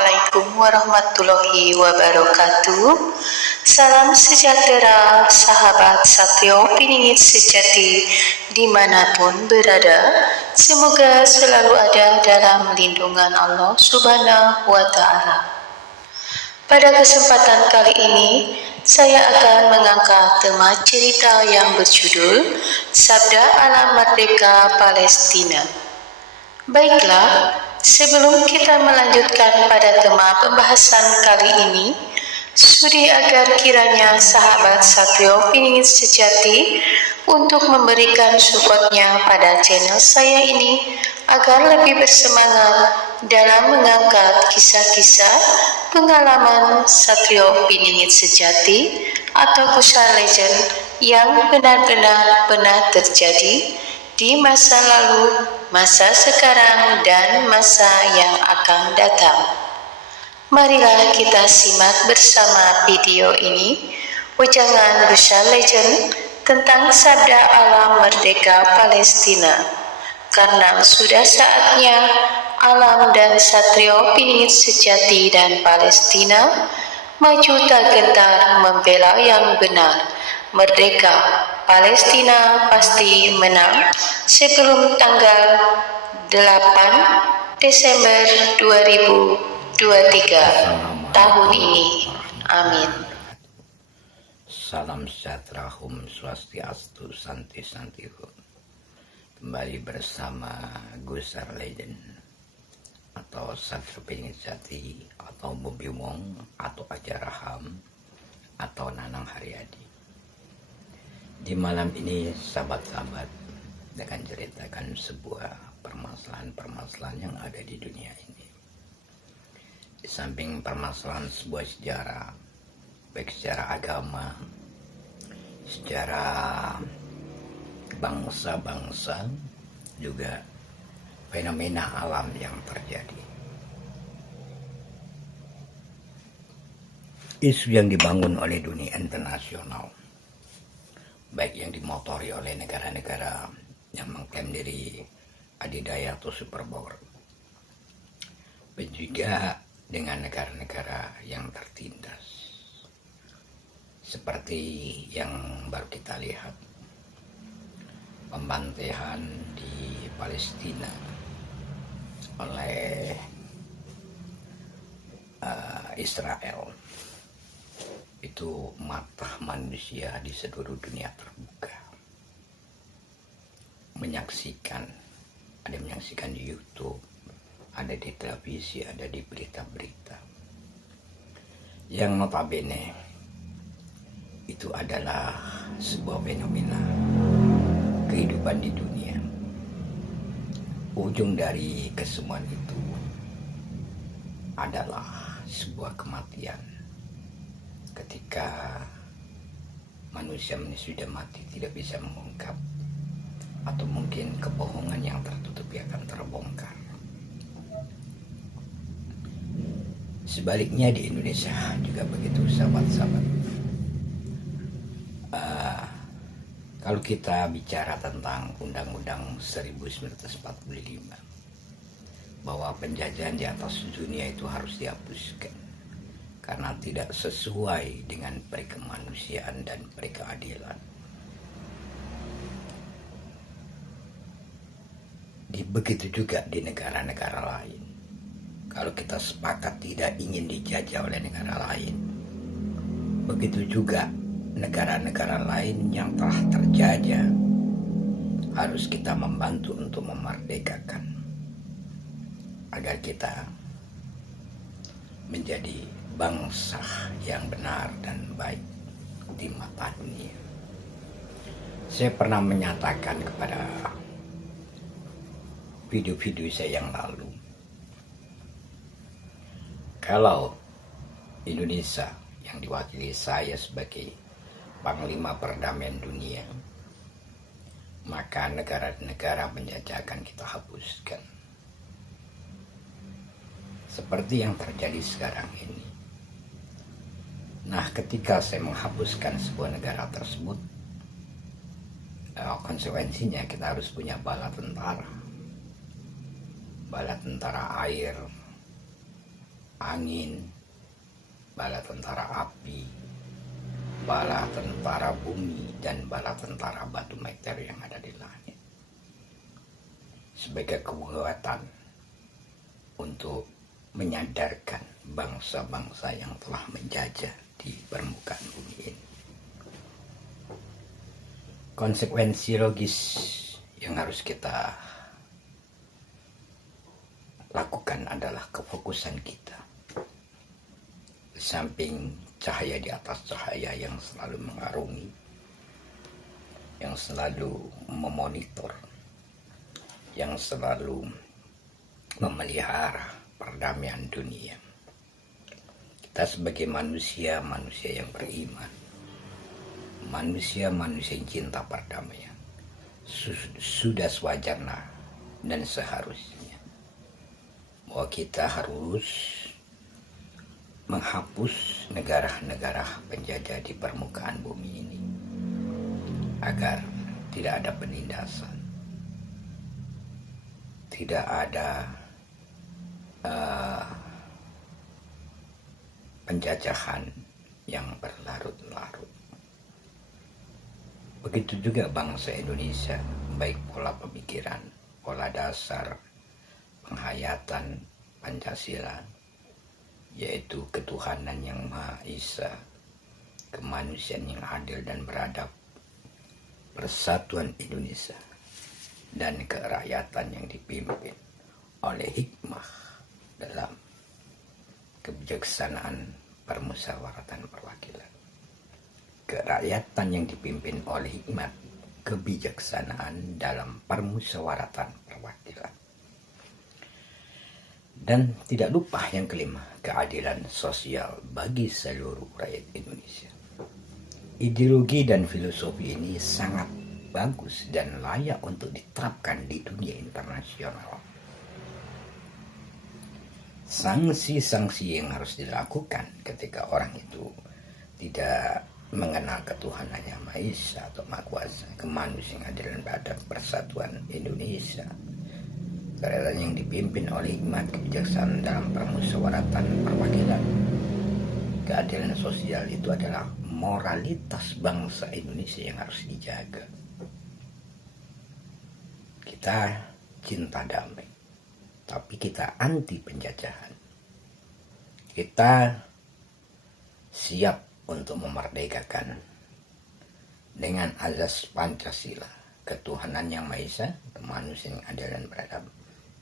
Assalamualaikum warahmatullahi wabarakatuh. Salam sejahtera sahabat Satrio Piningit sejati dimanapun berada. Semoga selalu ada dalam lindungan Allah Subhanahu wa Ta'ala. Pada kesempatan kali ini, saya akan mengangkat tema cerita yang berjudul Sabda Alam Merdeka Palestina. Baiklah, sebelum kita melanjutkan pada tema pembahasan kali ini, sudi agar kiranya sahabat Satrio Piningit sejati untuk memberikan supportnya pada channel saya ini agar lebih bersemangat dalam mengangkat kisah-kisah pengalaman Satrio Piningit sejati atau kisah legend yang benar-benar pernah terjadi di masa lalu, masa sekarang, dan masa yang akan datang. Marilah kita simak bersama video ini, ujangan kisah legend tentang Sabda Alam Merdeka Palestina. Karena sudah saatnya alam dan Satrio Piningit sejati dan Palestina maju tak gentar membela yang benar. Merdeka Palestina pasti menang sebelum tanggal 8 Desember 2023 tahun ini. Amin. Salam sejahtera, Om Swastiastu, Santi Santiho. Kembali bersama Gusar Legend atau Satrio Piningit Sejati atau Bobi Wong atau Ajaraham atau Nanang Haryadi. Di malam ini sahabat-sahabat akan ceritakan sebuah permasalahan-permasalahan yang ada di dunia ini. Di samping permasalahan sebuah sejarah, baik secara agama, secara bangsa-bangsa, juga fenomena alam yang terjadi. Isu yang dibangun oleh dunia internasional, baik yang dimotori oleh negara-negara yang mengklaim diri adidaya atau superpower, dan juga dengan negara-negara yang tertindas, seperti yang baru kita lihat, pembantaian di Palestina oleh Israel. Itu mata manusia di seluruh dunia terbuka menyaksikan, ada menyaksikan di YouTube, ada di televisi, ada di berita-berita yang notabene itu adalah sebuah fenomena kehidupan di dunia. Ujung dari kesemuan itu adalah sebuah kematian. Ketika manusia sudah mati, tidak bisa mengungkap, atau mungkin kebohongan yang tertutupi akan terbongkar. Sebaliknya di Indonesia juga begitu, sahabat-sahabat. Kalau kita bicara tentang Undang-Undang 1945, bahwa penjajahan di atas dunia itu harus dihapuskan karena tidak sesuai dengan perikemanusiaan dan perikeadilan. Begitu juga di negara-negara lain. Kalau kita sepakat tidak ingin dijajah oleh negara lain, begitu juga negara-negara lain yang telah terjajah harus kita membantu untuk memerdekakan, agar kita menjadi bangsa yang benar dan baik di mata dunia. Saya pernah menyatakan kepada video-video saya yang lalu, kalau Indonesia yang diwakili saya sebagai Panglima Perdamaian Dunia, maka negara-negara penjajah akan kita hapuskan. Seperti yang terjadi sekarang ini. Nah, ketika saya menghapuskan sebuah negara tersebut, konsekuensinya kita harus punya bala tentara air, angin, bala tentara api, bala tentara bumi, dan bala tentara batu meteor yang ada di langit. Sebagai kekuatan untuk menyadarkan bangsa-bangsa yang telah menjajah di permukaan bumi ini. Konsekuensi logis yang harus kita lakukan adalah kefokusan kita. Di samping cahaya di atas cahaya yang selalu mengarungi, yang selalu memonitor, yang selalu memelihara perdamaian dunia. Kita sebagai manusia yang beriman, manusia yang cinta perdamaian, sudah sewajarnya dan seharusnya bahwa kita harus menghapus negara-negara penjajah di permukaan bumi ini agar tidak ada penindasan, tidak ada penjajahan yang berlarut-larut. Begitu juga bangsa Indonesia, baik pola pemikiran, pola dasar, penghayatan Pancasila, yaitu ketuhanan yang Maha Esa, kemanusiaan yang adil dan beradab, persatuan Indonesia, dan kerakyatan yang dipimpin oleh hikmah dalam kebijaksanaan permusyawaratan perwakilan. Kerakyatan yang dipimpin oleh hikmat kebijaksanaan dalam permusyawaratan perwakilan. Dan tidak lupa yang kelima, keadilan sosial bagi seluruh rakyat Indonesia. Ideologi dan filosofi ini sangat bagus dan layak untuk diterapkan di dunia internasional. Sanksi-sanksi yang harus dilakukan ketika orang itu tidak mengenal ketuhanan yang Maha Esa atau Maha Kuasa, kemanusiaan, adil dan beradab, persatuan Indonesia, kerakyatan yang dipimpin oleh hikmat kebijaksanaan dalam permusyawaratan perwakilan. Keadilan sosial itu adalah moralitas bangsa Indonesia yang harus dijaga. Kita cinta damai, tapi kita anti penjajahan. Kita siap untuk memerdekakan dengan azas Pancasila, ketuhanan yang Maha Esa, kemanusiaan yang adil dan beradab,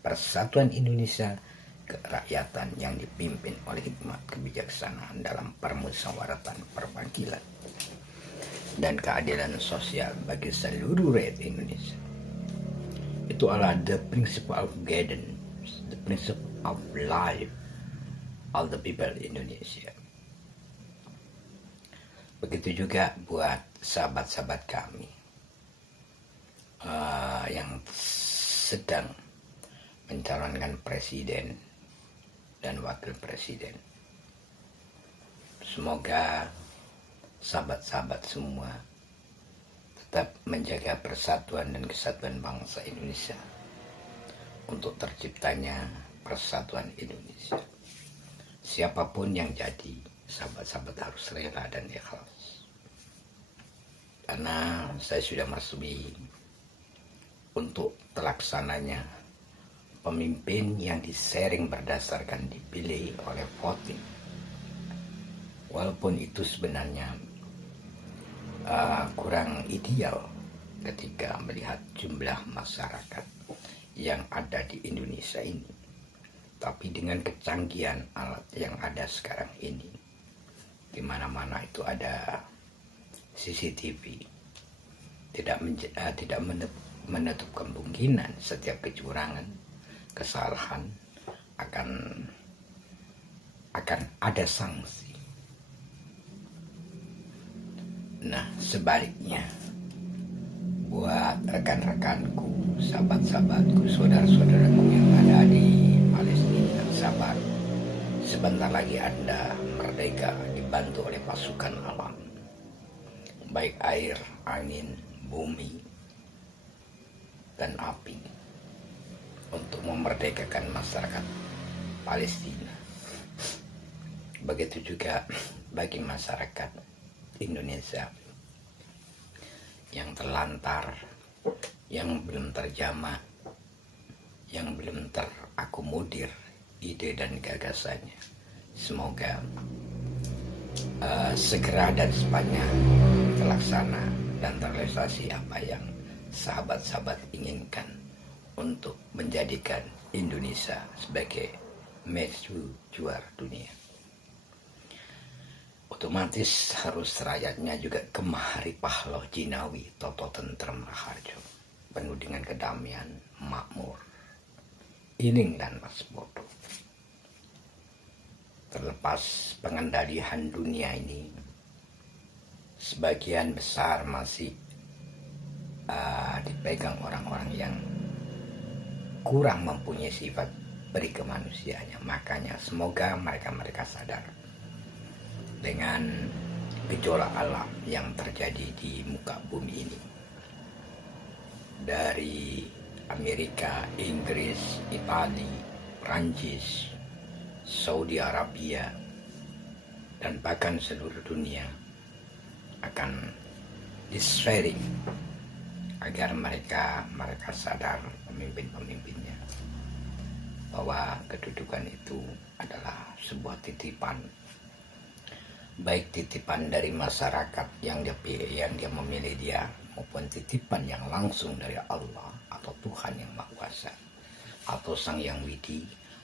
persatuan Indonesia, kerakyatan yang dipimpin oleh hikmat kebijaksanaan dalam permusyawaratan perwakilan, dan keadilan sosial bagi seluruh rakyat Indonesia. Itu adalah the principle of guidance, the principle of life of the people Indonesia. Begitu juga buat sahabat-sahabat kami yang sedang mencalonkan presiden dan wakil presiden. Semoga sahabat-sahabat semua tetap menjaga persatuan dan kesatuan bangsa Indonesia untuk terciptanya persatuan Indonesia. Siapapun yang jadi, sahabat-sahabat harus rela dan ikhlas. Karena saya sudah merestui untuk terlaksananya pemimpin yang disaring berdasarkan dipilih oleh voting. Walaupun itu sebenarnya kurang ideal ketika melihat jumlah masyarakat yang ada di Indonesia ini. Tapi dengan kecanggihan alat yang ada sekarang ini, di mana-mana itu ada CCTV, tidak menutup kemungkinan setiap kecurangan, kesalahan akan ada sanksi. Nah, sebaliknya buat rekan-rekanku, sahabat-sahabatku, saudara-saudaraku yang ada di Palestina, sabar. Sebentar lagi Anda merdeka, dibantu oleh pasukan alam, baik air, angin, bumi, dan api, untuk memerdekakan masyarakat Palestina. Begitu juga bagi masyarakat Indonesia yang terlantar, yang belum terjamah, yang belum terakomodir ide dan gagasannya. Semoga segera dan secepatnya terlaksana dan terrealisasi apa yang sahabat-sahabat inginkan untuk menjadikan Indonesia sebagai maju juara dunia. Otomatis harus rakyatnya juga kemaharipah loh jinawi toto tentrem raharjo, penuh dengan kedamaian, makmur, ining dan waspada. Terlepas pengendalian dunia ini, sebagian besar masih dipegang orang-orang yang kurang mempunyai sifat beri kemanusiaannya. Makanya semoga mereka sadar dengan gejolak alam yang terjadi di muka bumi ini. Dari Amerika, Inggris, Italia, Prancis, Saudi Arabia, dan bahkan seluruh dunia akan di-sharing agar mereka sadar, pemimpin-pemimpinnya, bahwa kedudukan itu adalah sebuah titipan, baik titipan dari masyarakat yang dia memilih dia, maupun titipan yang langsung dari Allah atau Tuhan yang Maha Kuasa atau Sang Yang Widi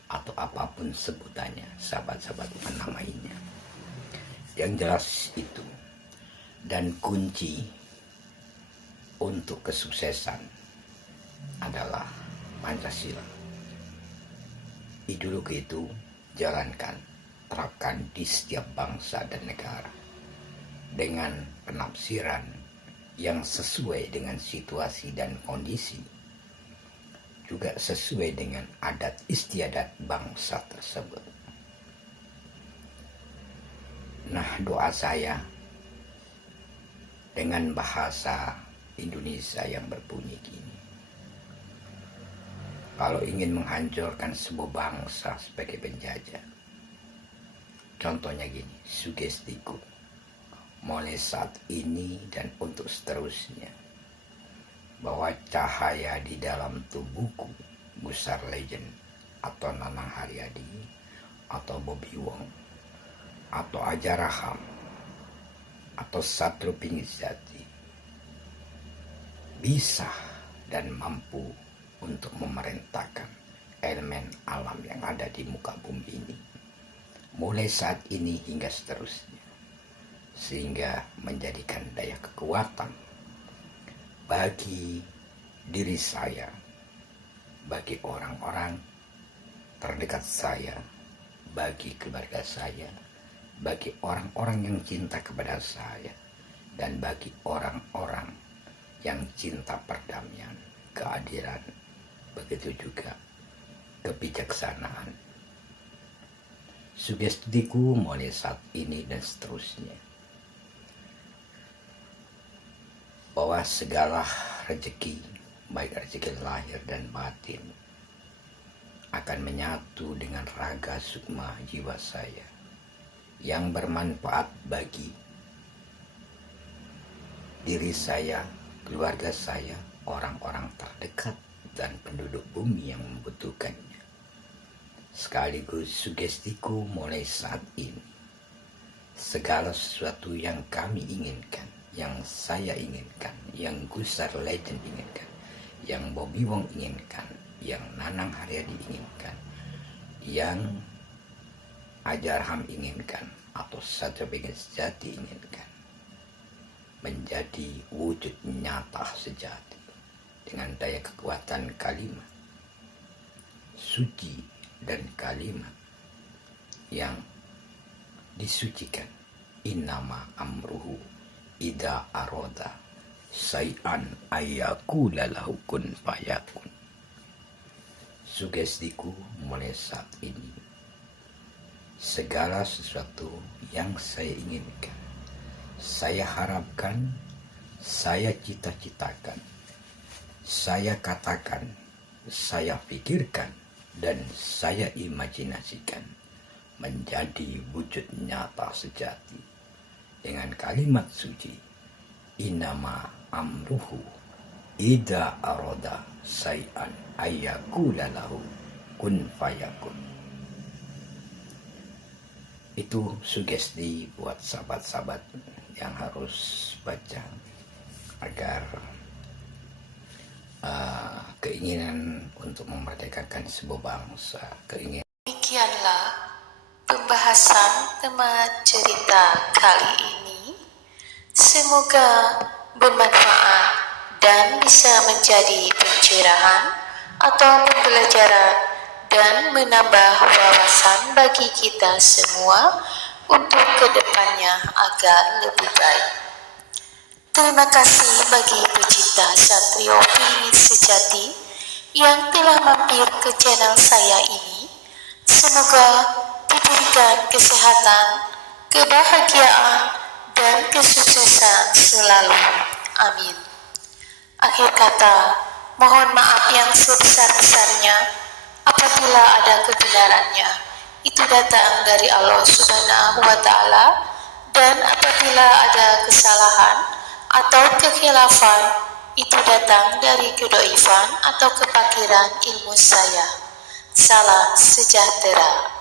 atau apapun sebutannya sahabat-sahabat menamainya. Yang jelas itu, dan kunci untuk kesuksesan adalah Pancasila. Ideologi itu jalankan, terapkan di setiap bangsa dan negara dengan penafsiran yang sesuai dengan situasi dan kondisi, juga sesuai dengan adat istiadat bangsa tersebut. Nah, doa saya dengan bahasa Indonesia yang berbunyi gini: kalau ingin menghancurkan sebuah bangsa sebagai penjajah, contohnya gini, sugestiku, mulai saat ini dan untuk seterusnya, bahwa cahaya di dalam tubuhku, Gusar Legend atau Nanang Haryadi atau Bobby Wong atau Aja Raham atau Satrio Pinggir Jati bisa dan mampu untuk memerintahkan elemen alam yang ada di muka bumi ini mulai saat ini hingga seterusnya, sehingga menjadikan daya kekuatan bagi diri saya, bagi orang-orang terdekat saya, bagi keluarga saya, bagi orang-orang yang cinta kepada saya, dan bagi orang-orang yang cinta perdamaian, keadilan, begitu juga kebijaksanaan. Sugestiku mulai saat ini dan seterusnya, bahwa segala rezeki, baik rezeki lahir dan batin, akan menyatu dengan raga sukma jiwa saya yang bermanfaat bagi diri saya, keluarga saya, orang-orang terdekat, dan penduduk bumi yang membutuhkannya. Sekaligus sugestiku mulai saat ini, segala sesuatu yang kami inginkan, yang saya inginkan, yang Gusar Legend inginkan, yang Bobby Wong inginkan, yang Nanang Haryadi inginkan, yang Aja Raham inginkan, atau Satrio Pinggir Jati inginkan, menjadi wujud nyata sejati dengan daya kekuatan kalimat suci dan kalimat yang disucikan. Innama amruhu ida aroda say'an ayakula lahu kun fayakun. Sugestiku mulai saat ini, segala sesuatu yang saya inginkan, saya harapkan, saya cita-citakan, saya katakan, saya pikirkan, dan saya imajinasikan menjadi wujud nyata sejati dengan kalimat suci innama amruhu idza arada syai'an ayyaqula lahu kun fayakun. Itu sugesti buat sahabat-sahabat yang harus baca agar keinginan untuk memerdekakan sebuah bangsa, keinginan. Demikianlah pembahasan tema cerita kali ini. Semoga bermanfaat dan bisa menjadi pencerahan atau pembelajaran dan menambah wawasan bagi kita semua untuk kedepannya agar lebih baik. Terima kasih bagi pecinta Satrio Piningit Sejati yang telah mampir ke channel saya ini. Semoga diberikan kesehatan, kebahagiaan, dan kesuksesan selalu. Amin. Akhir kata, mohon maaf yang sebesar-besarnya apabila ada kebenarannya. Itu datang dari Allah Subhanahu wa Ta'ala, dan apabila ada kesalahan atau kekhilafan, itu datang dari kedoifan atau kepakiran ilmu saya. Salam sejahtera.